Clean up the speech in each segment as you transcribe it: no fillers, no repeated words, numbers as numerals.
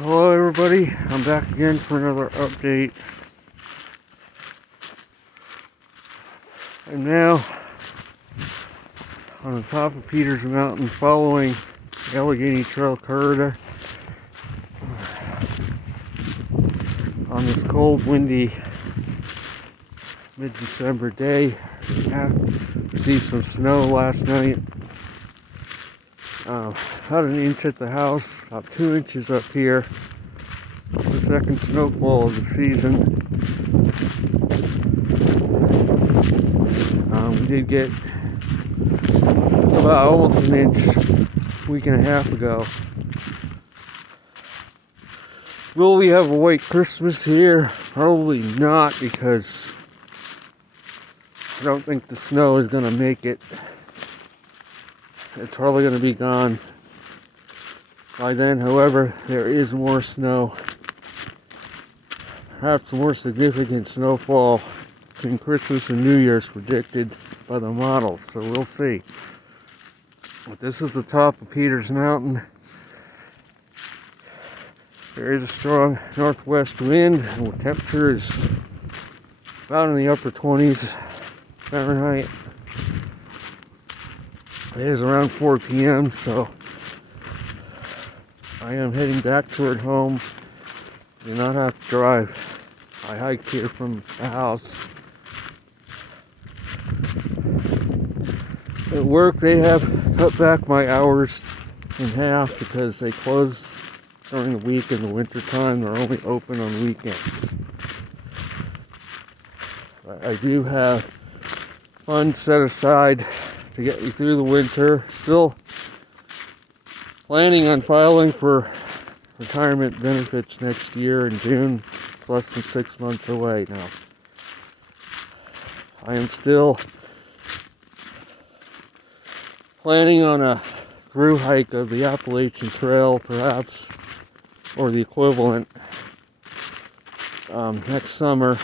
Hello everybody, I'm back again for another update. I'm now on the top of Peters Mountain following the Allegheny Trail corridor on this cold, windy mid-December day. I received some snow last night. About an inch at the house, about 2 inches up here. The second snowfall of the season. We did get about almost an inch a week and a half ago. Will we have a white Christmas here? Probably not, because I don't think the snow is going to make it. It's probably going to be gone by then. However, there is more snow. Perhaps more significant snowfall between Christmas and New Year's predicted by the models, so we'll see. But this is the top of Peters Mountain. There is a strong northwest wind, and the temperature is about in the upper 20s Fahrenheit. It is around 4 p.m., so I am heading back toward home. Do not have to drive. I hiked here from the house. At work, they have cut back my hours in half because they close during the week in the winter time. They're only open on weekends. But I do have funds set aside to get me through the winter. Still planning on filing for retirement benefits next year in June. It's less than 6 months away now. I am still planning on a through hike of the Appalachian Trail, perhaps, or the equivalent, next summer.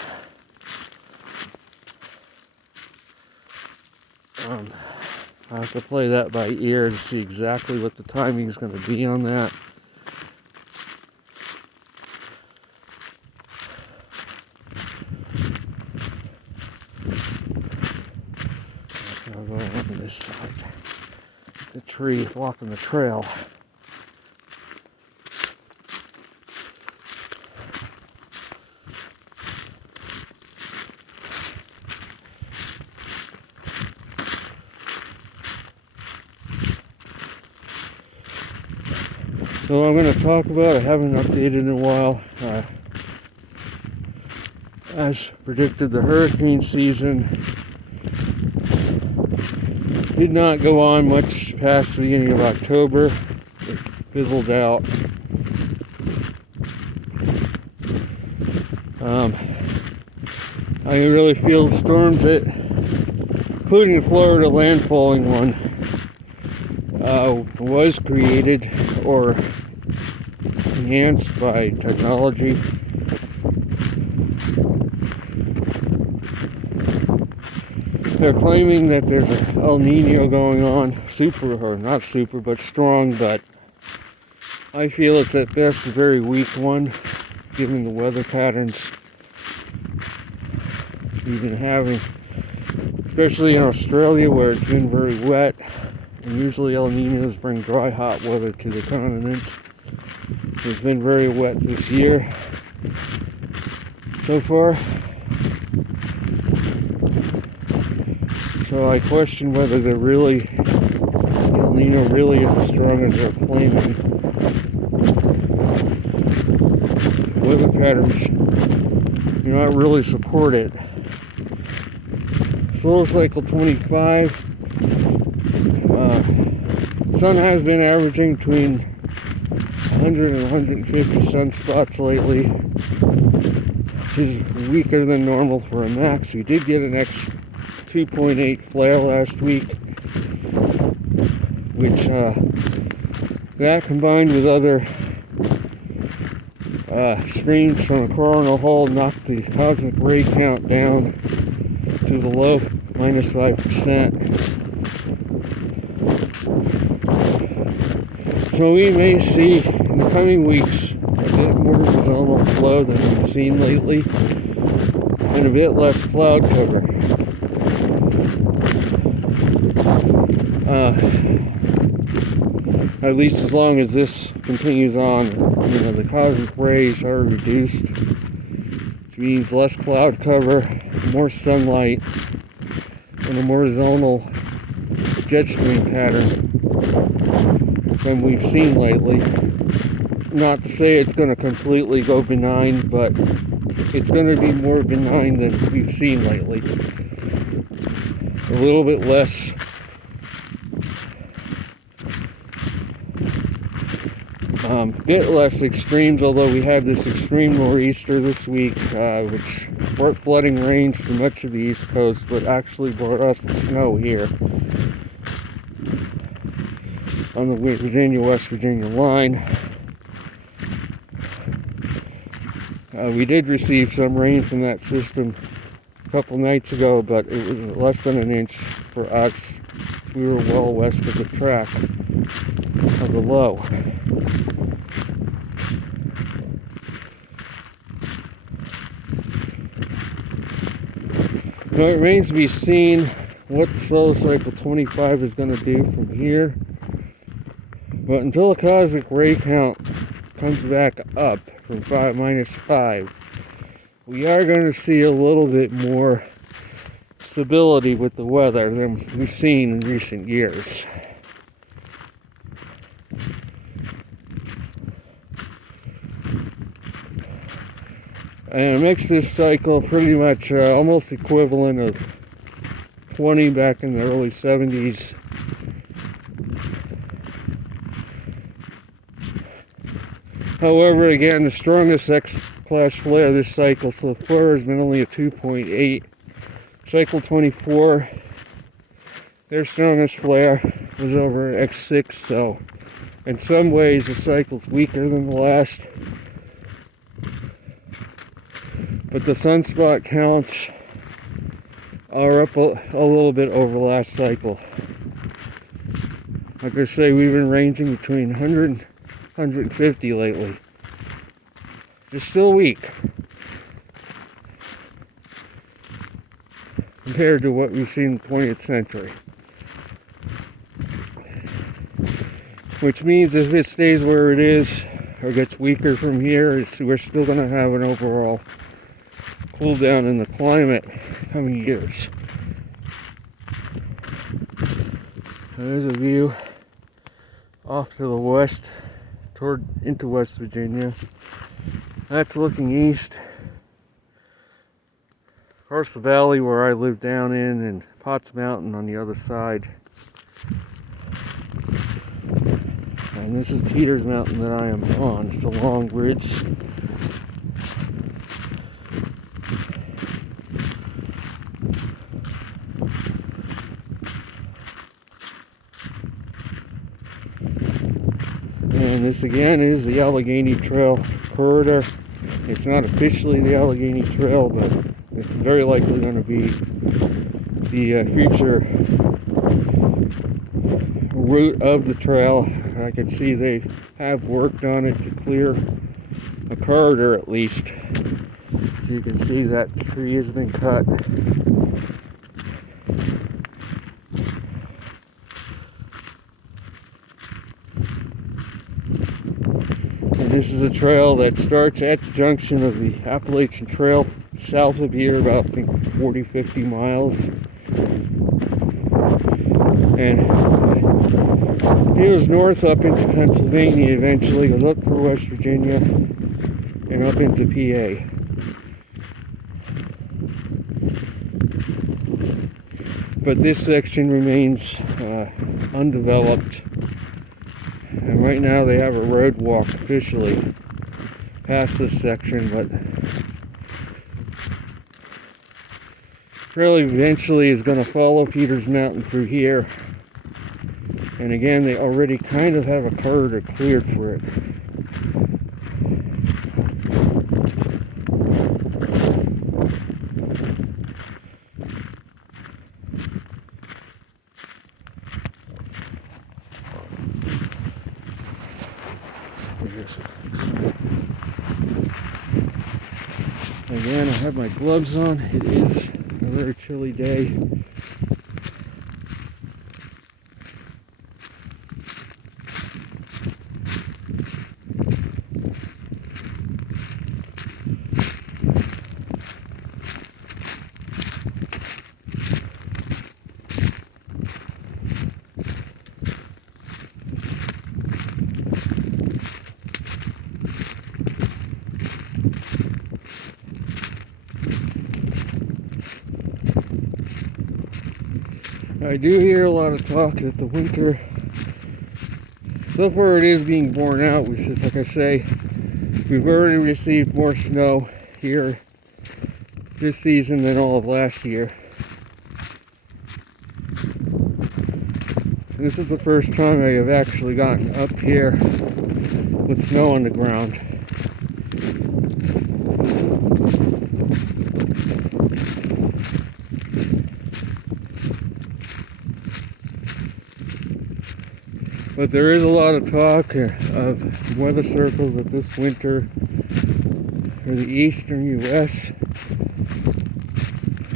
I have to play that by ear to see exactly what the timing is going to be on that. I'll go on this side. The tree blocking the trail. So I'm going to talk about, I haven't updated in a while, as predicted, the hurricane season did not go on much past the beginning of October. It fizzled out. I really feel the storms that, including the Florida landfalling one, was created or enhanced by technology. They're claiming that there's an El Nino going on, not super, but strong, but I feel it's at best a very weak one, given the weather patterns we've been having, especially in Australia where it's been very wet, and usually El Ninos bring dry, hot weather to the continent. It's been very wet this year so far. So I question whether El Nino really is as strong as they're claiming. Weather patterns do not really support it. Solar cycle 25. Sun has been averaging between 100 and 150 sunspots lately, which is weaker than normal for a max. We did get an X2.8 flare last week, which that combined with other streams from a coronal hole knocked the cosmic ray count down to the low -5%. So we may see in the coming weeks low than we've seen lately, and a bit less cloud cover. At least as long as this continues on, the cosmic rays are reduced, which means less cloud cover, more sunlight, and a more zonal jet stream pattern than we've seen lately. Not to say it's going to completely go benign, but it's going to be more benign than we've seen lately. A little bit less bit less extremes, although we had this extreme nor'easter this week, which brought flooding rains to much of the East Coast, but actually brought us the snow here on the Virginia-West Virginia line. We did receive some rain from that system a couple nights ago, but it was less than an inch for us. We were well west of the track of the low. Now it remains to be seen what the solar cycle 25 is going to do from here. But until the cosmic ray count comes back up from -5, we are going to see a little bit more stability with the weather than we've seen in recent years. And it makes this cycle pretty much almost equivalent of 20 back in the early 70s. However, again, the strongest X-class flare this cycle so far has been only a 2.8. Cycle 24, their strongest flare was over X6, so in some ways the cycle's weaker than the last. But the sunspot counts are up a little bit over last cycle. Like I say, we've been ranging between 100 and 150 lately. It's still weak compared to what we've seen in the 20th century. Which means if it stays where it is or gets weaker from here, we're still going to have an overall cool down in the climate coming years. There's a view off to the west into West Virginia. That's looking east. Of course, the valley where I live down in, and Potts Mountain on the other side. And this is Peters Mountain that I am on. It's a long ridge. And this again is the Allegheny Trail corridor. It's not officially the Allegheny Trail, but it's very likely going to be the future route of the trail. I can see they have worked on it to clear a corridor at least. So you can see that tree has been cut. This is a trail that starts at the junction of the Appalachian Trail south of here, about I think 40-50 miles. And it goes north up into Pennsylvania eventually, goes up through West Virginia and up into PA. But this section remains undeveloped. And right now they have a road walk officially past this section, but trail eventually is going to follow Peters Mountain through here. And again, they already kind of have a corridor cleared for it. Again, I have my gloves on. It is a very chilly day. I do hear a lot of talk that the winter, so far it is being borne out, which is, like I say, we've already received more snow here this season than all of last year. This is the first time I have actually gotten up here with snow on the ground. But there is a lot of talk of weather circles that this winter for the eastern U.S.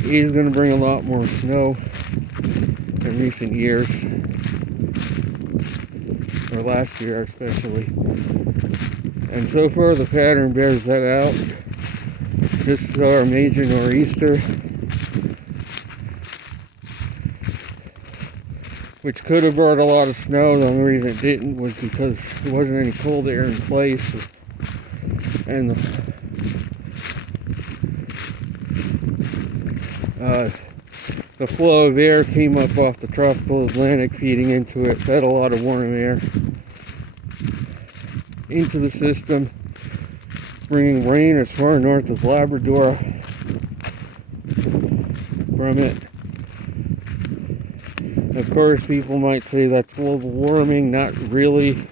is going to bring a lot more snow in recent years, or last year especially. And so far the pattern bears that out. This is our major nor'easter, which could have brought a lot of snow. The only reason it didn't was because there wasn't any cold air in place, and the flow of air came up off the tropical Atlantic, feeding into it, fed a lot of warm air into the system, bringing rain as far north as Labrador from it. Of course, people might say that's global warming. Not really.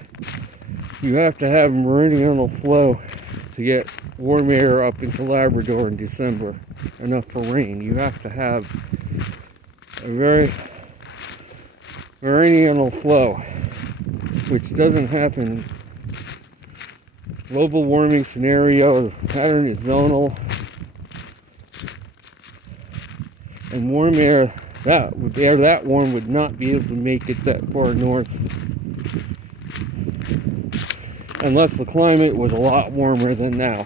You have to have meridional flow to get warm air up into Labrador in December, enough for rain. You have to have a very meridional flow, which doesn't happen. Global warming scenario, the pattern is zonal, and warm air, that warm would not be able to make it that far north unless the climate was a lot warmer than now.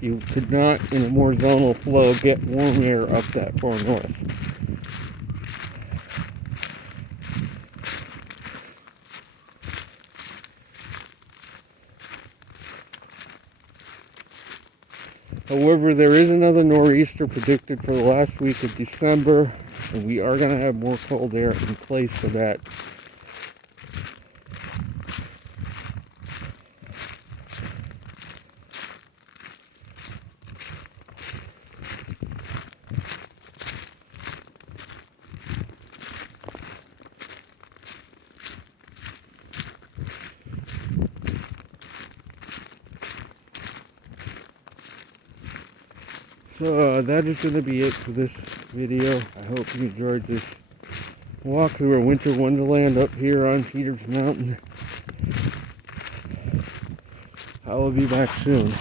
You could not, in a more zonal flow, get warm air up that far north. However, there is another nor'easter predicted for the last week of December, and we are going to have more cold air in place for that. So that is going to be it for this video. I hope you enjoyed this walk through a winter wonderland up here on Peters Mountain. I will be back soon.